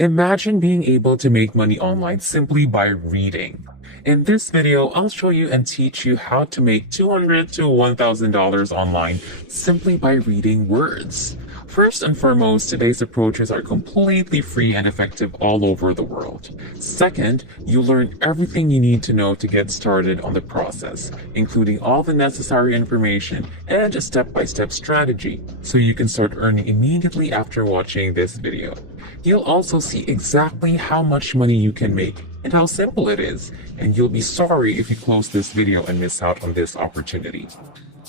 Imagine being able to make money online simply by reading. In this video, I'll show you and teach you how to make $200 to $1,000 online simply by reading words. First and foremost, today's approaches are completely free and effective all over the world. Second, you'll learn everything you need to know to get started on the process, including all the necessary information and a step-by-step strategy, so you can start earning immediately after watching this video. You'll also see exactly how much money you can make and how simple it is, and you'll be sorry if you close this video and miss out on this opportunity.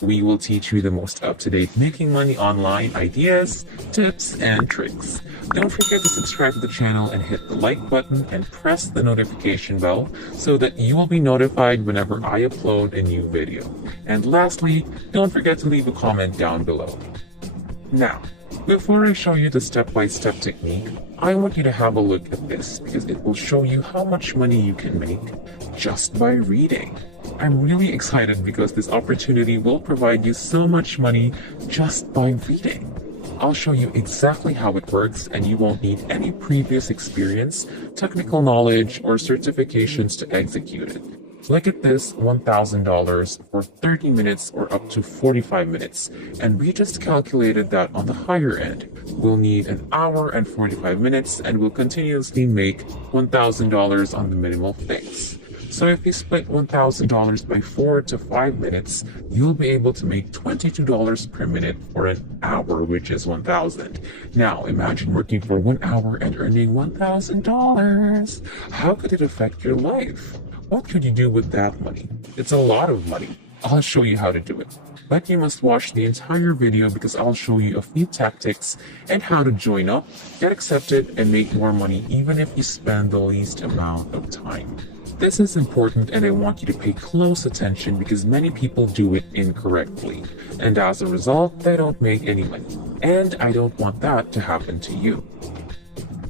We will teach you the most up-to-date making money online ideas, tips, and tricks. Don't forget to subscribe to the channel and hit the like button and press the notification bell so that you will be notified whenever I upload a new video. And lastly, don't forget to leave a comment down below. Now, before I show you the step-by-step technique, I want you to have a look at this because it will show you how much money you can make just by reading. I'm really excited because this opportunity will provide you so much money just by reading. I'll show you exactly how it works, and you won't need any previous experience, technical knowledge, or certifications to execute it. Look at this $1,000 for 30 minutes or up to 45 minutes, and we just calculated that on the higher end. We'll need an hour and 45 minutes, and we'll continuously make $1,000 on the minimal fix. So if you split $1,000 by 4 to 5 minutes, you'll be able to make $22 per minute for an hour, which is $1,000. Now imagine working for 1 hour and earning $1,000. How could it affect your life? What could you do with that money? It's a lot of money. I'll show you how to do it. But you must watch the entire video because I'll show you a few tactics and how to join up, get accepted, and make more money even if you spend the least amount of time. This is important, and I want you to pay close attention because many people do it incorrectly, and as a result, they don't make any money. And I don't want that to happen to you.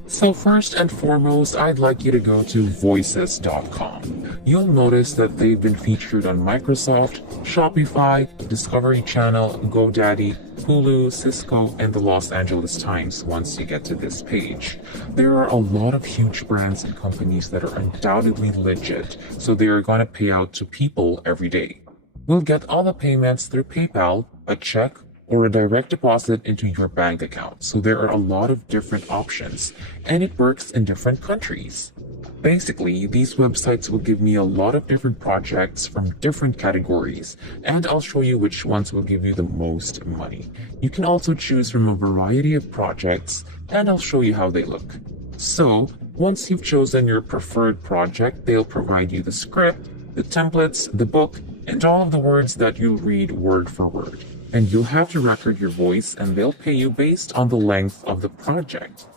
So first and foremost, I'd like you to go to voices.com. You'll notice that they've been featured on Microsoft, Shopify, Discovery Channel, GoDaddy, Hulu, Cisco, and the Los Angeles Times once you get to this page. There are a lot of huge brands and companies that are undoubtedly legit, so they are going to pay out to people every day. We'll get all the payments through PayPal, a check, or a direct deposit into your bank account. So there are a lot of different options, and it works in different countries. Basically, these websites will give me a lot of different projects from different categories, and I'll show you which ones will give you the most money. You can also choose from a variety of projects, and I'll show you how they look. So, once you've chosen your preferred project, they'll provide you the script, the templates, the book, and all of the words that you'll read word for word. And you'll have to record your voice, and they'll pay you based on the length of the project.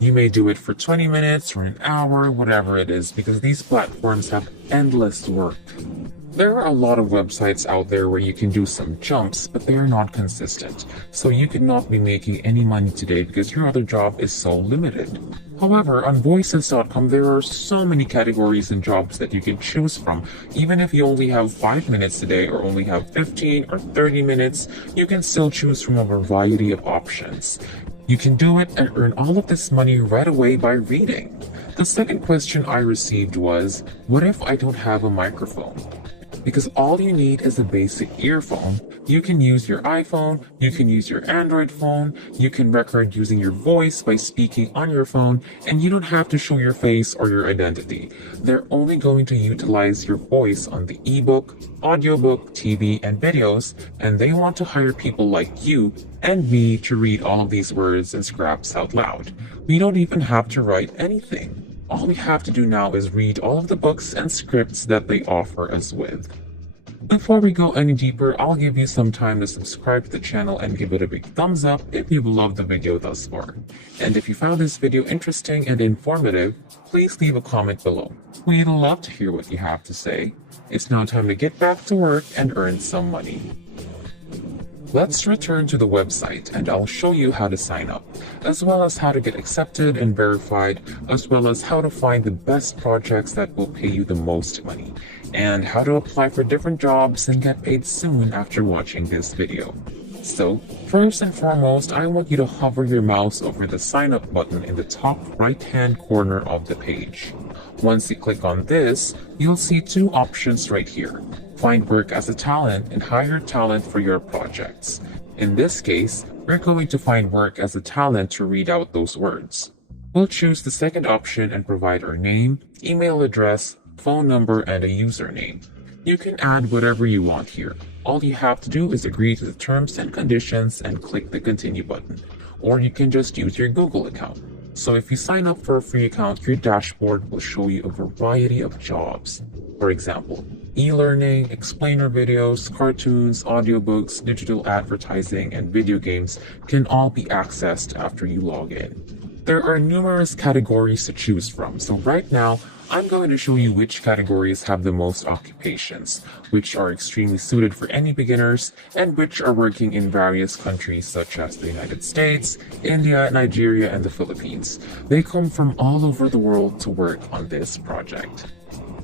You may do it for 20 minutes or an hour, whatever it is, because these platforms have endless work. There are a lot of websites out there where you can do some jumps, but they are not consistent. So you could not be making any money today because your other job is so limited. However, on voices.com, there are so many categories and jobs that you can choose from. Even if you only have 5 minutes a day or only have 15 or 30 minutes, you can still choose from a variety of options. You can do it and earn all of this money right away by reading. The second question I received was, what if I don't have a microphone? Because all you need is a basic earphone. You can use your iPhone, you can use your Android phone, you can record using your voice by speaking on your phone, and you don't have to show your face or your identity. They're only going to utilize your voice on the ebook, audiobook, TV, and videos, and they want to hire people like you and me to read all of these words and scraps out loud. We don't even have to write anything. All we have to do now is read all of the books and scripts that they offer us with. Before we go any deeper, I'll give you some time to subscribe to the channel and give it a big thumbs up if you've loved the video thus far. And if you found this video interesting and informative, please leave a comment below. We'd love to hear what you have to say. It's now time to get back to work and earn some money. Let's return to the website and I'll show you how to sign up, as well as how to get accepted and verified, as well as how to find the best projects that will pay you the most money, and how to apply for different jobs and get paid soon after watching this video. So, first and foremost, I want you to hover your mouse over the sign up button in the top right-hand corner of the page. Once you click on this, you'll see two options right here. Find work as a talent and hire talent for your projects. In this case, we're going to find work as a talent to read out those words. We'll choose the second option and provide our name, email address, phone number, and a username. You can add whatever you want here. All you have to do is agree to the terms and conditions and click the continue button. Or you can just use your Google account. So if you sign up for a free account, your dashboard will show you a variety of jobs. For example, e-learning, explainer videos, cartoons, audiobooks, digital advertising, and video games can all be accessed after you log in. There are numerous categories to choose from, so right now, I'm going to show you which categories have the most occupations, which are extremely suited for any beginners, and which are working in various countries such as the United States, India, Nigeria, and the Philippines. They come from all over the world to work on this project.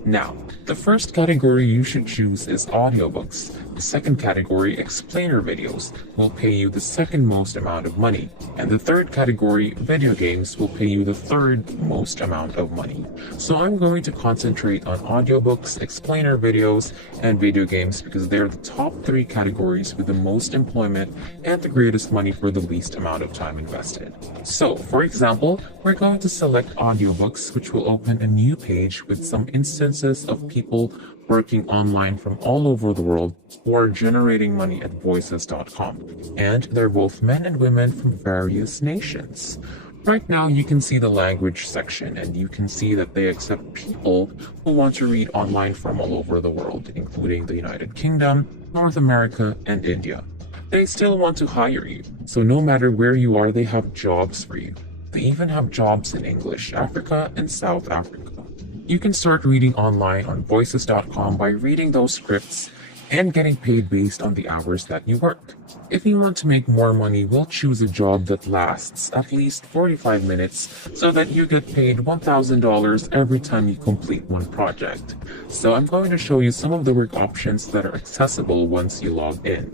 Now, the first category you should choose is audiobooks. The second category, explainer videos, will pay you the second most amount of money. And the third category, video games, will pay you the third most amount of money. So I'm going to concentrate on audiobooks, explainer videos, and video games because they're the top three categories with the most employment and the greatest money for the least amount of time invested. So, for example, we're going to select audiobooks, which will open a new page with some instances of people working online from all over the world who are generating money at voices.com. And they're both men and women from various nations. Right now, you can see the language section, and you can see that they accept people who want to read online from all over the world, including the United Kingdom, North America, and India. They still want to hire you, so no matter where you are, they have jobs for you. They even have jobs in English, Africa, and South Africa. You can start reading online on voices.com by reading those scripts and getting paid based on the hours that you work. If you want to make more money, we'll choose a job that lasts at least 45 minutes so that you get paid $1,000 every time you complete one project. So I'm going to show you some of the work options that are accessible once you log in.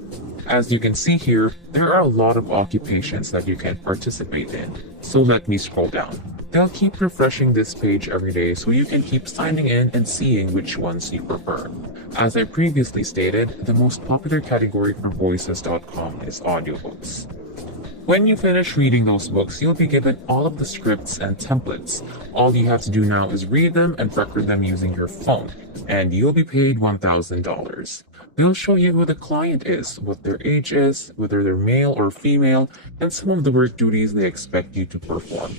As you can see here, there are a lot of occupations that you can participate in. So let me scroll down. They'll keep refreshing this page every day so you can keep signing in and seeing which ones you prefer. As I previously stated, the most popular category for voices.com is audiobooks. When you finish reading those books, you'll be given all of the scripts and templates. All you have to do now is read them and record them using your phone, and you'll be paid $1,000. They'll show you who the client is, what their age is, whether they're male or female, and some of the work duties they expect you to perform.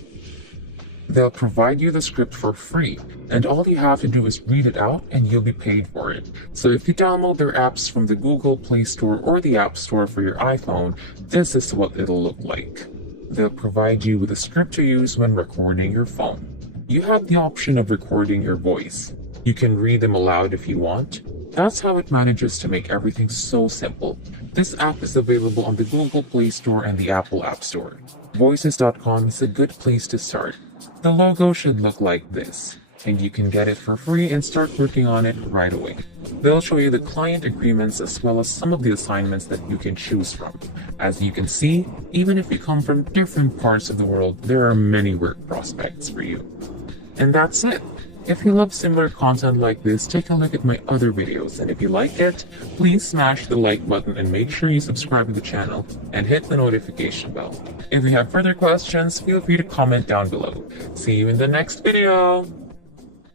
They'll provide you the script for free, and all you have to do is read it out and you'll be paid for it. So if you download their apps from the Google Play Store or the App Store for your iPhone, this is what it'll look like. They'll provide you with a script to use when recording your phone. You have the option of recording your voice. You can read them aloud if you want. That's how it manages to make everything so simple. This app is available on the Google Play Store and the Apple App Store. Voices.com is a good place to start. The logo should look like this, and you can get it for free and start working on it right away. They'll show you the client agreements as well as some of the assignments that you can choose from. As you can see, even if you come from different parts of the world, there are many work prospects for you. And that's it. If you love similar content like this, take a look at my other videos, and if you like it, please smash the like button and make sure you subscribe to the channel and hit the notification bell. If you have further questions, feel free to comment down below. See you in the next video!